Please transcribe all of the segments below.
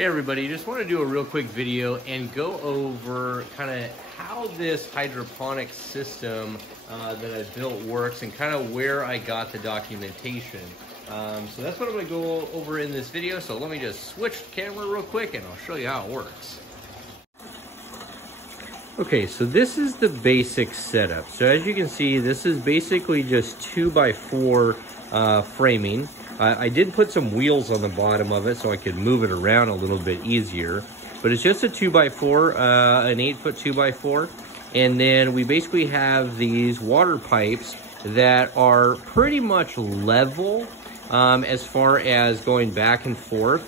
Hey everybody, just want to do a real quick video and go over kind of how this hydroponic system that I built works and kind of where I got the documentation. So that's what I'm going to go over in this video. So let me just switch the camera real quick and I'll show you how it works. Okay, so this is the basic setup. So as you can see, this is basically just 2x4 framing. I did put some wheels on the bottom of it so I could move it around a little bit easier. But it's just a 2x4, an 8-foot 2x4. And then we basically have these water pipes that are pretty much level as far as going back and forth.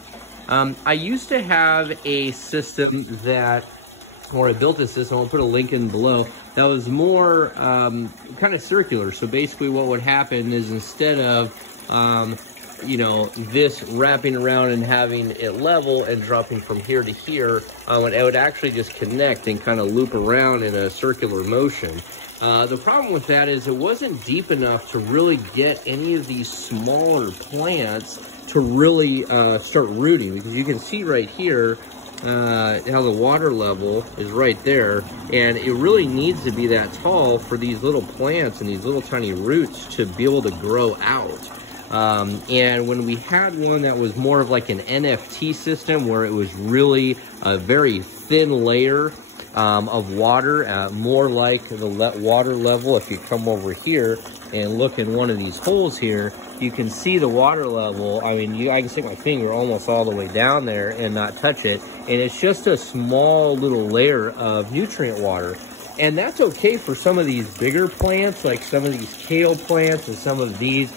I used to have a system that, or I built a system, I'll put a link in below, that was more kind of circular. So basically what would happen is instead of you know, this wrapping around and having it level and dropping from here to here, it would actually just connect and kind of loop around in a circular motion. The problem with that is it wasn't deep enough to really get any of these smaller plants to really start rooting, because you can see right here how the water level is right there, and it really needs to be that tall for these little plants and these little tiny roots to be able to grow out. And when we had one that was more of like an NFT system where it was really a very thin layer of water, more like the water level, if you come over here and look in one of these holes here, you can see the water level. I mean, I can stick my finger almost all the way down there and not touch it. And it's just a small little layer of nutrient water. And that's okay for some of these bigger plants, like some of these kale plants and some of these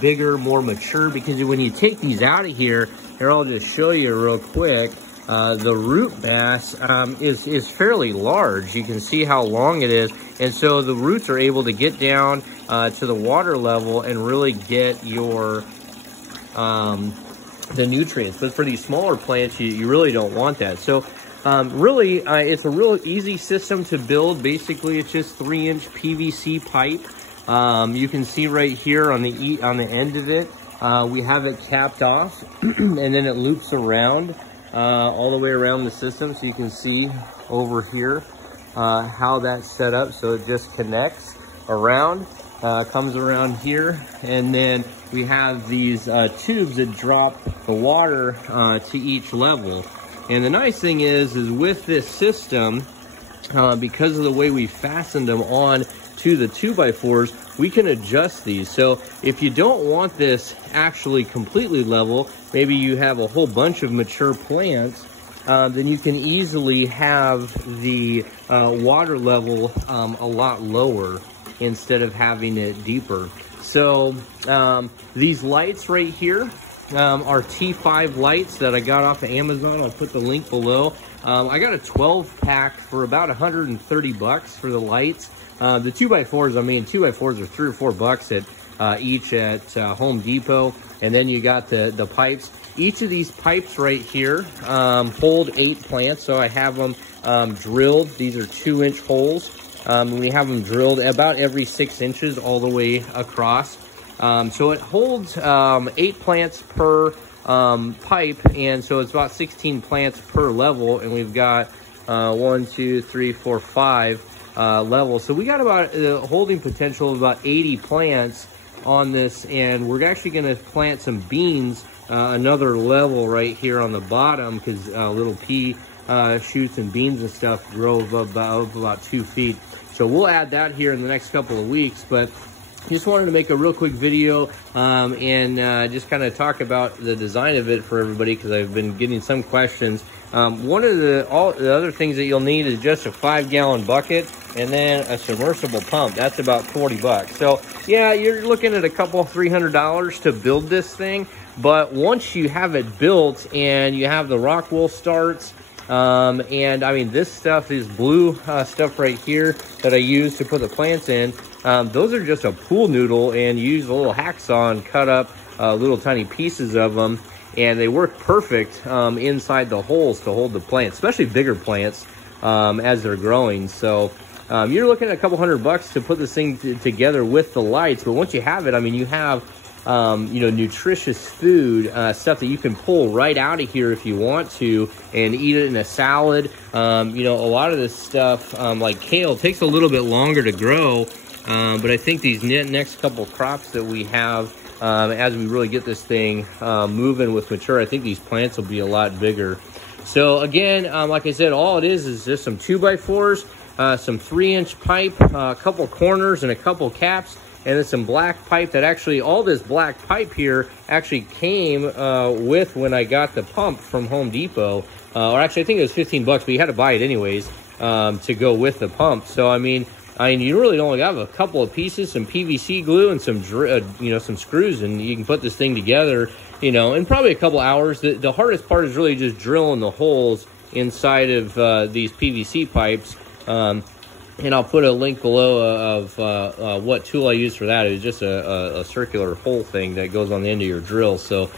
bigger, more mature, because when you take these out of here, I'll just show you real quick, the root mass is fairly large. You can see how long it is, and so the roots are able to get down to the water level and really get your the nutrients. But for these smaller plants, you really don't want that. So really, it's a real easy system to build. Basically, it's just 3-inch PVC pipe. You can see right here on the end of it, we have it capped off, and then it loops around all the way around the system. So you can see over here how that's set up. So it just connects around, comes around here, and then we have these tubes that drop the water to each level. And the nice thing is with this system, because of the way we fastened them on to the 2x4s, we can adjust these. So if you don't want this actually completely level, maybe you have a whole bunch of mature plants, then you can easily have the water level a lot lower instead of having it deeper. So these lights right here are T5 lights that I got off of Amazon. I'll put the link below. I got a 12-pack for about 130 bucks for the lights. The 2x4s, I mean, 2x4s are $3 or $4 at each at Home Depot. And then you got the pipes. Each of these pipes right here hold 8 plants. So I have them drilled. These are 2-inch holes. We have them drilled about every 6 inches all the way across. So it holds 8 plants per pipe, and so it's about 16 plants per level, and we've got 1, 2, 3, 4, 5 levels. So we got about a holding potential of about 80 plants on this, and we're actually going to plant some beans another level right here on the bottom, because little pea shoots and beans and stuff grow about 2 feet. So we'll add that here in the next couple of weeks, but just wanted to make a real quick video and just kind of talk about the design of it for everybody, because I've been getting some questions. One of the other things that you'll need is just a 5-gallon bucket and then a submersible pump. That's about 40 bucks. So yeah, you're looking at a couple $300 to build this thing. But once you have it built and you have the rock wool starts, and I mean, this stuff is blue stuff right here that I use to put the plants in. Those are just a pool noodle, and you use a little hacksaw and cut up little tiny pieces of them, and they work perfect inside the holes to hold the plants, especially bigger plants as they're growing. So you're looking at a couple $100 to put this thing together with the lights. But once you have it, I mean, you have you know, nutritious food, stuff that you can pull right out of here if you want to and eat it in a salad. You know, a lot of this stuff, like kale, takes a little bit longer to grow, but I think these next couple crops that we have, as we really get this thing moving with mature, I think these plants will be a lot bigger. So again, like I said, all it is just some 2x4s, some 3-inch pipe, a couple corners and a couple caps, and then some black pipe. That actually, all this black pipe here actually came with when I got the pump from Home Depot. Or actually, I think it was 15 bucks, but you had to buy it anyways to go with the pump. So I mean, you really only have a couple of pieces, some PVC glue and some, you know, some screws, and you can put this thing together, you know, in probably a couple hours. The hardest part is really just drilling the holes inside of these PVC pipes. And I'll put a link below of what tool I use for that. It was just a circular hole thing that goes on the end of your drill. So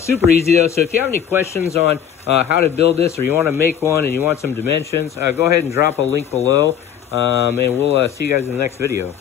super easy though. So if you have any questions on how to build this, or you want to make one and you want some dimensions, go ahead and drop a link below. And we'll see you guys in the next video.